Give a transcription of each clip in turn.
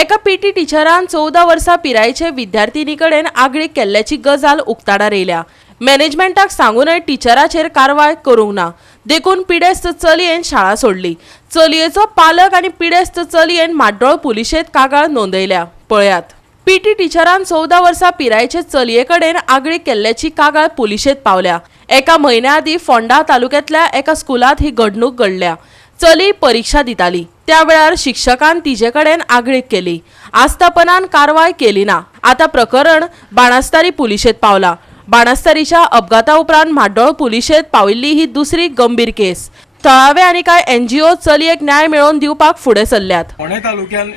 एका पीटी टीचरान 14 वर्सां पिरायेचे विद्यार्थिनी कडेन आगळीक केल्ल्याची गजाल उक्ताडार येयल्या। मॅनेजमेंटाक सांगूनय टीचराचेर कारवाय करूंक ना, देखून पिडेस्त चलयेन शाळा सोडली। चलयेचो पालक आनी पिडेस्त चलयेन म्हाड्डोळ पुलिशेंत कागाळ नोंदयल्या। पळयात, पीटी टीचरान 14 वर्सां पिरायेचे चलये कडेन आगळीक केल्ल्याची कागाळ पुलिशेंत पावल्या। एका म्हयन्या आदीं फोंडा तालुक्यांतल्या एका स्कुलांत ही घडणूक घडल्या। चली परीक्षा दिताली, त्या वेळार शिक्षकान तिचे कडेन आगळीक केली। आस्थापनान कारवाय केली ना। आता प्रकरण बाणस्तारी पुलिशेंत पावला। बाणस्तारीच्या अपघाता उपरांत म्हाड्डोळ पुलिशेंत पाविल्ली ही दुसरी गंभीर केस। थळावे आनी कांय NGO चलयेक न्याय मेळोवन दिवपाक फुडें सरल्यात। फोंडा तालुक्यान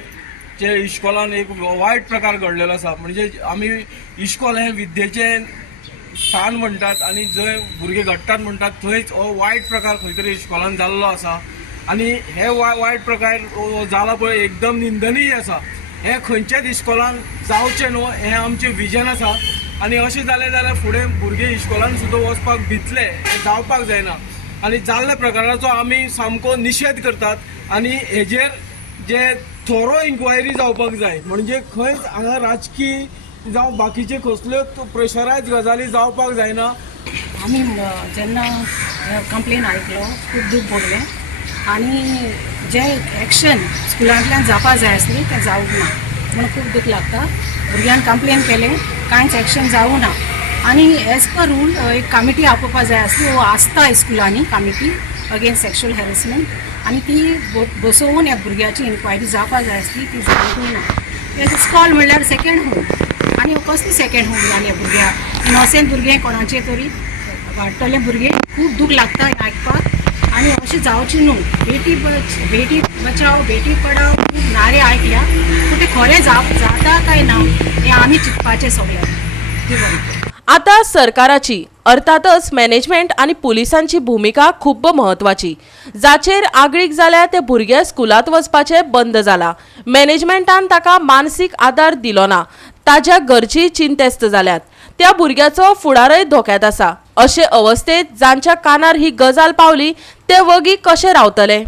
जे इश्कॉलान एक वायट प्रकार घडलेलो आसा। म्हणजे आमी इश्कॉल हे विद्येचे स्थान म्हणटात आनी जंय भुरगे घडटात म्हणटात थंयच हो वायट प्रकार खंय तरी इश्कॉलान जाल्लो आसा। आनी हे वायट प्रकार जाला पळय एकदम निंदनीय आसा। हे खंयच्याच इश्कॉलान जावचें न्हू हें आमचें विजन आसा। आनी अशें जालें जाल्यार फुडें भुरगे इश्कॉलान सुद्दां वचपाक भितले, हें जावपाक जायना। आनी जाल्ल्या प्रकाराचो आमी सामको निशेध करतात आनी हेजेर जे थोरो इन्क्वायरी जावपाक जाय। म्हणजे खंयच हांगा राजकीय जावं बाकीचे कसल्योच प्रेशरायज गजाली जावपाक जायना। आम्ही जेन्ना कंप्लेन आयकलो खूब दूख भोगलें आनी जे एक्शन स्कुलांतल्यान जावपा जाय आसली तें जावंक ना म्हणून खूब दूख लागता। भुरग्यान कंप्लेन केलें, कांयच एक्शन जावं ना आनी एज पर रूल एक कमिटी आपोवपा जाय आसली, वो आसता स्कुलांनी कमिटी अगेन्स्ट सेक्शुअल हॅरेसमेंट आनी ती बसोवन ह्या भुरग्याची इन्क्वायरी जावपा जाय आसली, ती जावंकूय ना। इस्कॉल म्हणल्यार सेकेंड होम आनी कसली सेकेंड होम जालें भुरग्याक। इनोसेंट भुरगें कोणाचें तरी वाडटलें भुरगें खूब दूख लागता आयकपाक। आनी अशें जावचें न्हू। बेटी बचाव बेटी पढाव खूब नारे आयकल्या, पूण तें खरें जाता काय ना हें आमी चिंतपाचें सगळ्यांनी। आता सरकाराची अर्थातच मॅनेजमेंट आनी पुलिसांची भूमिका खूब म्हत्वाची। जाचेर आगळीक जाल्या ते भुरगे स्कुलांत वचपाचे बंद जाला। मॅनेजमेंटान ताका मानसीक आदार दिलो ना, ताज्या गरजी चिंतेस्त जाल्यात। त्या भुरग्याचो फुडारय धोक्यात आसा। अशे अवस्थेत जांच्या कानार ही गजाल पावली ते वगी कशे रावतले।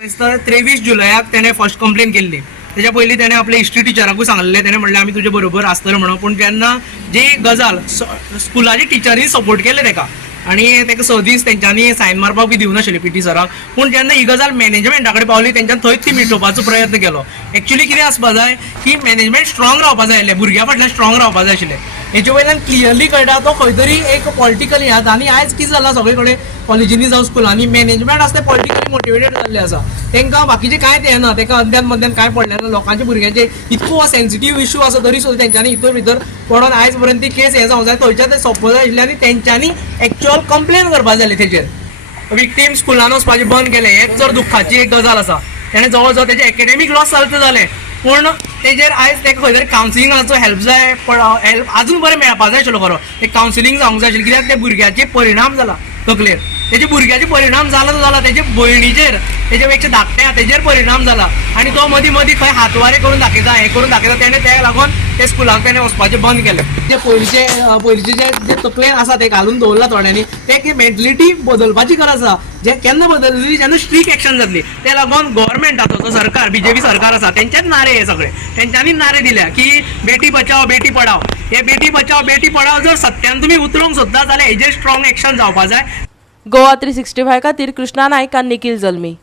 23 जुलयाक तेणे फर्स्ट कंप्लेन केल्ली। त्याच्या पयलीं तेणे आपल्या हिस्ट्री टिचराकूय सांगलें, तेणे म्हणलें आमी तुजे बरोबर आसतले म्हणून। पूण जेन्ना जी गजाल स्कुलाच्या टिचरींनी सपोर्ट केले तेका आनी तेका 6 दीस तेंच्यांनी सायन मारपाक बी दिवनाशिल्ले पीटी सराक। पूण जेन्ना ही गजाल मॅनेजमेंटा कडेन पावली तेंच्यान थंयच ती मिटोवपाचो प्रयत्न केलो। एक्चुअली कितें आसपा जाय की मॅनेजमेंट स्ट्रॉंग रावपा जाय आसलें, भुरग्या फाटल्यान स्ट्रॉंग रावपा जाय आशिल्लें। हेचे वयल्यान क्लियरली कळटा तो खंय तरी एक पॉलिटिकली आसा। आनी आयज कितें जालां सगळे कडेन कॉलेजींनी जावं स्कुलांनी मॅनेजमेंट आसा ते पॉलिटिकली मोटिवेटेड जाल्ले आसा। तांकां बाकीचें कांय येना, तांकां अद्यान मध्यान कांय पडलें ना। लोकांच्या भुरग्यांचे इतको सेन्सिटीव इश्यू आसा तरी सुद्दां तेंच्यांनी हितून भितर पडोन आयज पर्यंत ती केस हें जावंक जाय थंयच्या ते सोंपो जाय आशिल्लें आनी तेंच्यांनी एक्चुअल कंप्लेन करपाक जाय तेचेर। विक्टीम स्कुलान वचपाचें बंद केलें, हेच जर दुख्खाची एक गजाल आसा। तेणें जवळ जवळ तेजें एकेडेमीक लॉस जालें जालें, पूण तेजेर आयज ताका खंय तरी कावन्सिलिंगाचो हेल्प जाय, हेल्प आजून बरें मेळपा जाय आशिल्लो खरो। ते कावन्सिलिंग जावंक जाय आशिल्लें, कित्याक त्या भुरग्याचे परिणाम जाला तकलेर। तेजे भुरग्याचे परिणाम जाला तेजे भयणीचेर, तेजे पेक्षा धाकट्या तेजेर परिणाम जाला आनी तो मदीं मदीं खंय हातवारे करून दाखयता, हें करून दाखयता। तेणें त्या लागून ते स्कुलाक तेणें वचपाचें बंद केलें। जे पयलींचे जे तकलेन आसा ते घालून दवरला थोड्यांनी, ते मेंटलिटी बदलपाची गरज आसा। जे केन्ना बदलली जेन्ना स्ट्रीक एक्शन जातली, त्या लागून गव्हर्मेंटाचो जो सरकार BJP सरकार आसा तेंचेच नारे हे सगळे। तेंच्यांनी नारे दिल्या की बेटी बचाव बेटी पढाव। हे बेटी बचाव बेटी पढाव जर सत्यान तुमी उतरोवंक सोदता जाल्यार हेजेर स्ट्रॉंग एक्शन जावपा जाय। गोवा 365 खातीर कृष्णा नायक आनी निखिल जल्मी।